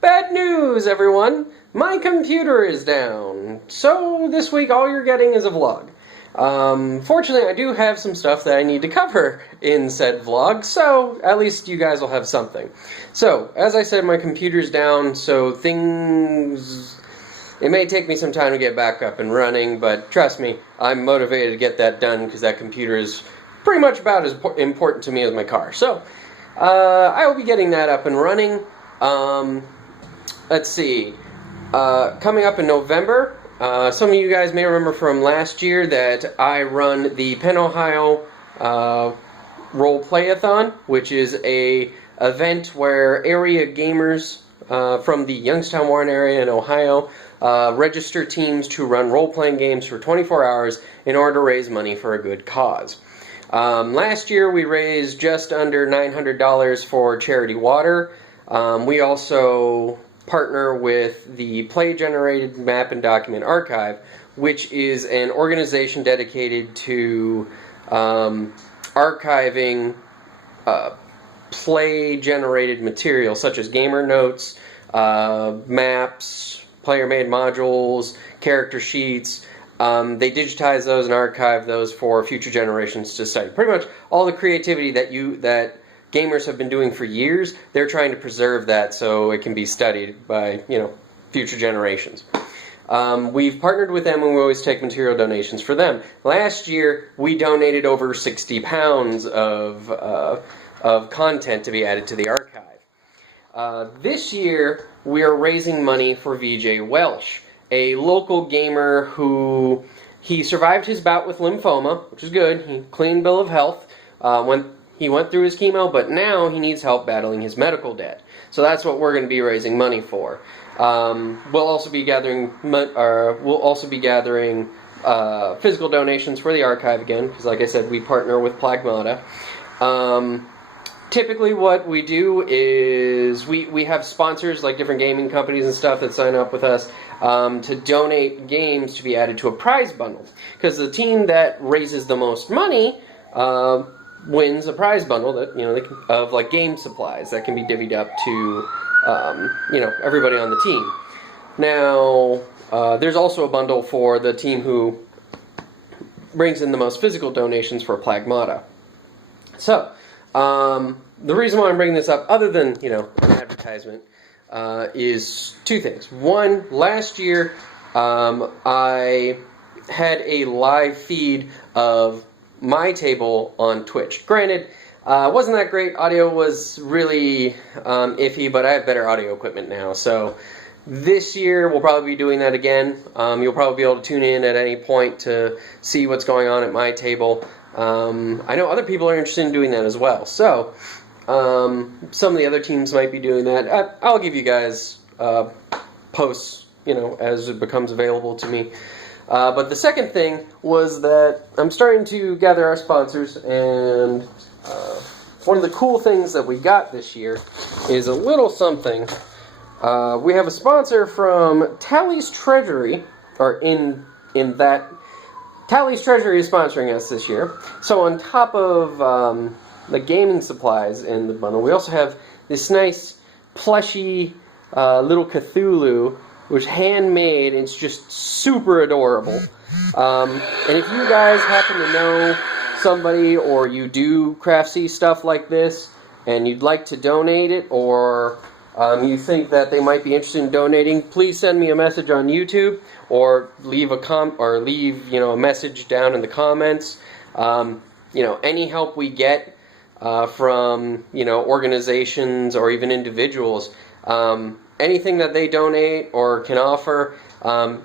Bad news, everyone! My computer is down. So this week all you're getting is a vlog. Fortunately, I do have some stuff that I need to cover in said vlog, so at least you guys will have something. So, as I said, my computer's down, so it may take me some time to get back up and running, but trust me, I'm motivated to get that done because that computer is pretty much about as important to me as my car. So, I will be getting that up and running. Let's see. Coming up in November, some of you guys may remember from last year that I run the Penn Ohio Role Play-a-thon, which is a event where area gamers from the Youngstown Warren area in Ohio register teams to run role-playing games for 24 hours in order to raise money for a good cause. Last year we raised just under $900 for Charity Water. We also partner with the Play Generated Map and Document Archive, which is an organization dedicated to archiving play-generated material such as gamer notes, maps, player-made modules, character sheets. They digitize those and archive those for future generations to study. Pretty much all the creativity that gamers have been doing for years, they're trying to preserve that so it can be studied by, future generations. We've partnered with them and we always take material donations for them. Last year, we donated over 60 pounds of content to be added to the archive. This year, we are raising money for VJ Welsh, a local gamer who, he survived his bout with lymphoma, which is good. He clean bill of health, he went through his chemo, but now he needs help battling his medical debt. So that's what we're going to be raising money for. We'll also be gathering physical donations for the archive again, because like I said, we partner with Plagmata. Typically what we do is we have sponsors like different gaming companies and stuff that sign up with us to donate games to be added to a prize bundle. Because the team that raises the most money wins a prize bundle that of like game supplies that can be divvied up to everybody on the team. Now there's also a bundle for the team who brings in the most physical donations for Plagmata. So the reason why I'm bringing this up, other than an advertisement, is two things. One, last year I had a live feed of my table on Twitch. Granted, wasn't that great. Audio was really iffy, but I have better audio equipment now. So this year we'll probably be doing that again. You'll probably be able to tune in at any point to see what's going on at my table. I know other people are interested in doing that as well. So some of the other teams might be doing that. I'll give you guys posts, as it becomes available to me. But the second thing was that I'm starting to gather our sponsors, and one of the cool things that we got this year is a little something. We have a sponsor from Tally's Treasury, or in that Tally's Treasury is sponsoring us this year. So on top of the gaming supplies in the bundle, we also have this nice plushy little Cthulhu, which is handmade, and it's just super adorable. And if you guys happen to know somebody, or you do Craftsy stuff like this, and you'd like to donate it, or you think that they might be interested in donating, please send me a message on YouTube, or leave a message down in the comments. Any help we get from organizations or even individuals. Anything that they donate or can offer,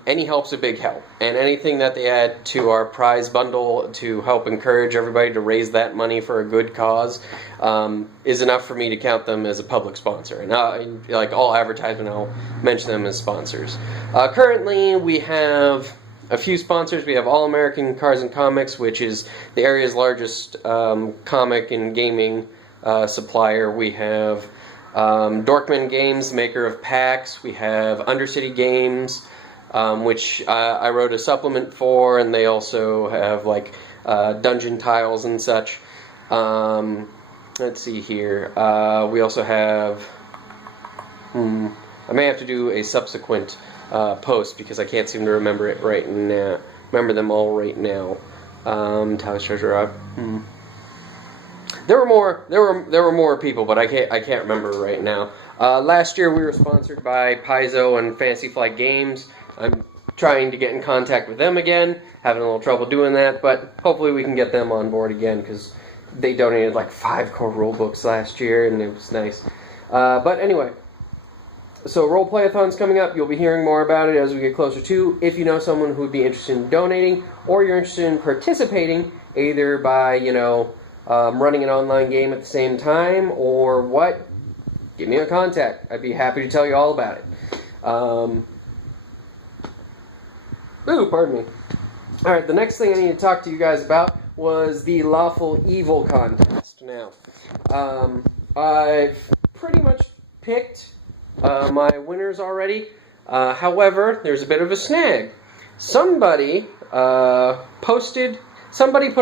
any help's a big help. And anything that they add to our prize bundle to help encourage everybody to raise that money for a good cause is enough for me to count them as a public sponsor. And like all advertisement, I'll mention them as sponsors. Currently, we have a few sponsors. We have All American Cars and Comics, which is the area's largest comic and gaming supplier. We have Dorkman Games, maker of PAX. We have Undercity Games, which I wrote a supplement for, and they also have dungeon tiles and such. Let's see here. We also have I may have to do a subsequent post because I can't seem to remember it right now. Remember them all right now. Tyler's Treasure. There were more people, but I can't remember right now. Last year we were sponsored by Paizo and Fantasy Flight Games. I'm trying to get in contact with them again. Having a little trouble doing that, but hopefully we can get them on board again because they donated like 5 core rule books last year, and it was nice. But anyway, so Roleplay-a-thon's coming up. You'll be hearing more about it as we get closer to. If you know someone who would be interested in donating, or you're interested in participating, either by, running an online game at the same time, or what, give me a contact. I'd be happy to tell you all about it. Pardon me. Alright, the next thing I need to talk to you guys about was the Lawful Evil contest. Now, I've pretty much picked my winners already. However, there's a bit of a snag. Somebody put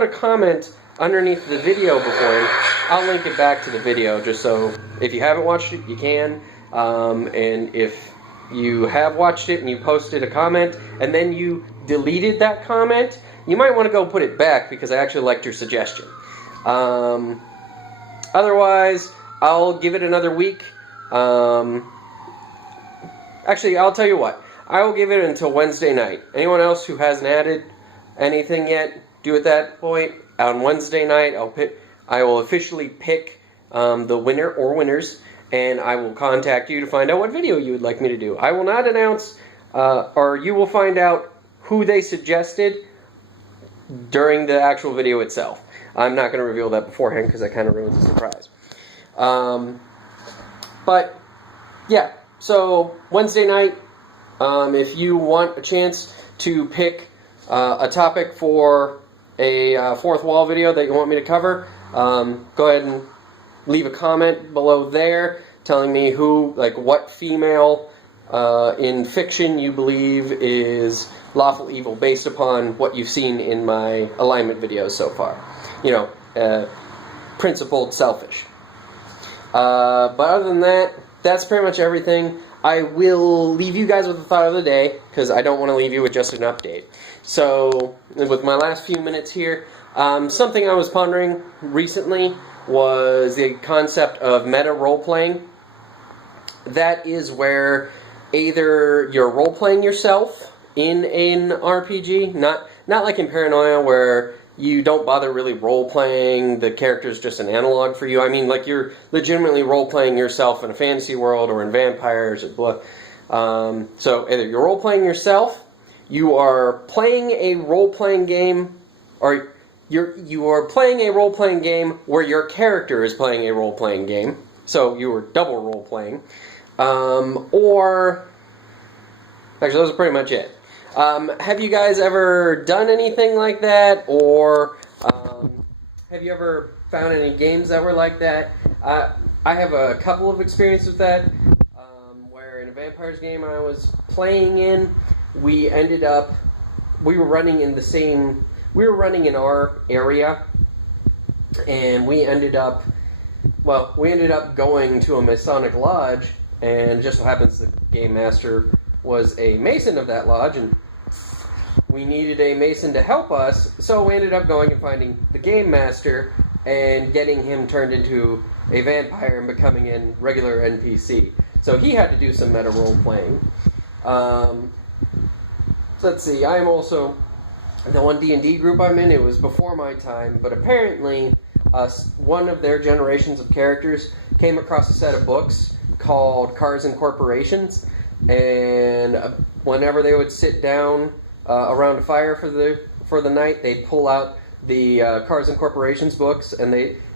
a comment underneath the video before. I'll link it back to the video just so if you haven't watched it, you can. And if you have watched it and you posted a comment and then you deleted that comment, you might want to go put it back because I actually liked your suggestion. Otherwise, I'll give it another week. Actually, I'll tell you what. I will give it until Wednesday night. Anyone else who hasn't added anything yet, do at that point. On Wednesday night, I will officially pick the winner or winners, and I will contact you to find out what video you would like me to do. I will not announce, or you will find out who they suggested during the actual video itself. I'm not going to reveal that beforehand because that kind of ruins the surprise. But, yeah, so Wednesday night, if you want a chance to pick a topic for a fourth wall video that you want me to cover, go ahead and leave a comment below there telling me what female in fiction you believe is lawful evil based upon what you've seen in my alignment videos so far. Principled selfish. But other than that, that's pretty much everything. I will leave you guys with the thought of the day, because I don't want to leave you with just an update. So, with my last few minutes here, something I was pondering recently was the concept of meta role-playing. That is where either you're role-playing yourself in an RPG, not like in Paranoia where you don't bother really role-playing, the character's just an analog for you. I mean, like, you're legitimately role-playing yourself in a fantasy world or in vampires or blah. So, either you're role-playing yourself, you are playing a role-playing game, or you are playing a role-playing game where your character is playing a role-playing game, so you are double role-playing, or... Actually, those are pretty much it. Have you guys ever done anything like that, or have you ever found any games that were like that? I have a couple of experiences with that, where in a vampires game I was playing in, we were running in our area, and we ended up going to a Masonic lodge, and it just so happens the game master was a Mason of that lodge, and we needed a Mason to help us, so we ended up going and finding the game master and getting him turned into a vampire and becoming a regular NPC. So he had to do some meta role-playing. Let's see, I am also... The one D&D group I'm in, it was before my time, but apparently one of their generations of characters came across a set of books called Cards and Corporations, and whenever they would sit down around a fire for the night, they'd pull out the Cards and Corporations books, and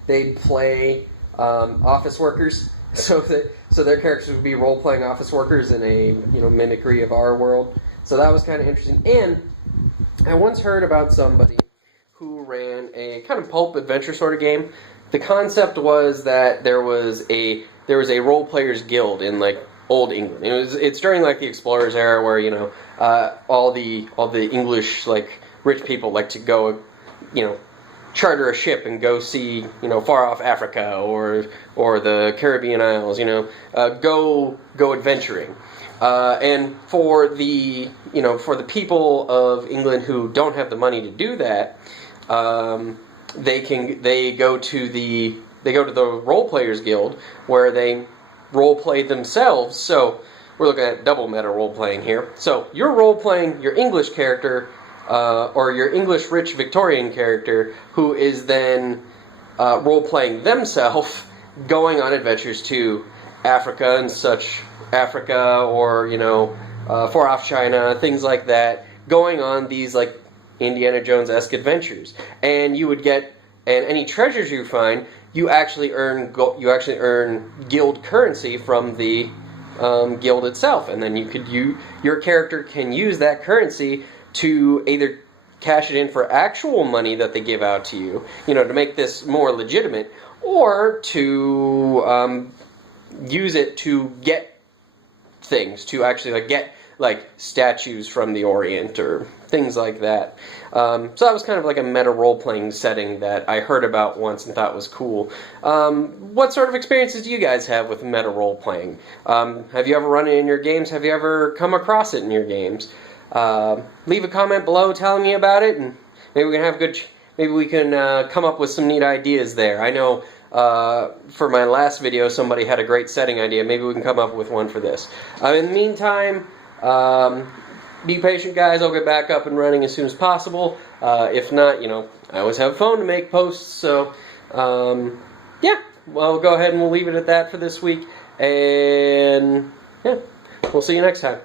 they'd play office workers, so their characters would be role-playing office workers in a mimicry of our world. So that was kind of interesting. And I once heard about somebody who ran a kind of pulp adventure sort of game. The concept was that there was a role players guild in like old England. It's during like the explorers era where all the English like rich people like to go charter a ship and go see, far off Africa or the Caribbean Isles, go adventuring. And for the people of England who don't have the money to do that, they go to the Role Players Guild, where they role play themselves. So we're looking at double meta role playing here. So you're role playing your English character, or your English rich Victorian character, who is then role playing themselves, going on adventures to Africa and such. Africa, or far off China, things like that, going on these like Indiana Jones-esque adventures. And you would get, and any treasures you find, you actually earn guild currency from the guild itself, and then your character can use that currency to either cash it in for actual money that they give out to you, to make this more legitimate, or to use it to get things, to actually get statues from the Orient or things like that. So that was kind of like a meta role-playing setting that I heard about once and thought was cool. What sort of experiences do you guys have with meta role-playing? Have you ever run it in your games? Have you ever come across it in your games? Leave a comment below telling me about it, and maybe we can come up with some neat ideas there. I know for my last video somebody had a great setting idea. Maybe we can come up with one for this. In the meantime, be patient, guys. I'll get back up and running as soon as possible. If not, I always have a phone to make posts. So, yeah, well, we'll go ahead and we'll leave it at that for this week. And, yeah, we'll see you next time.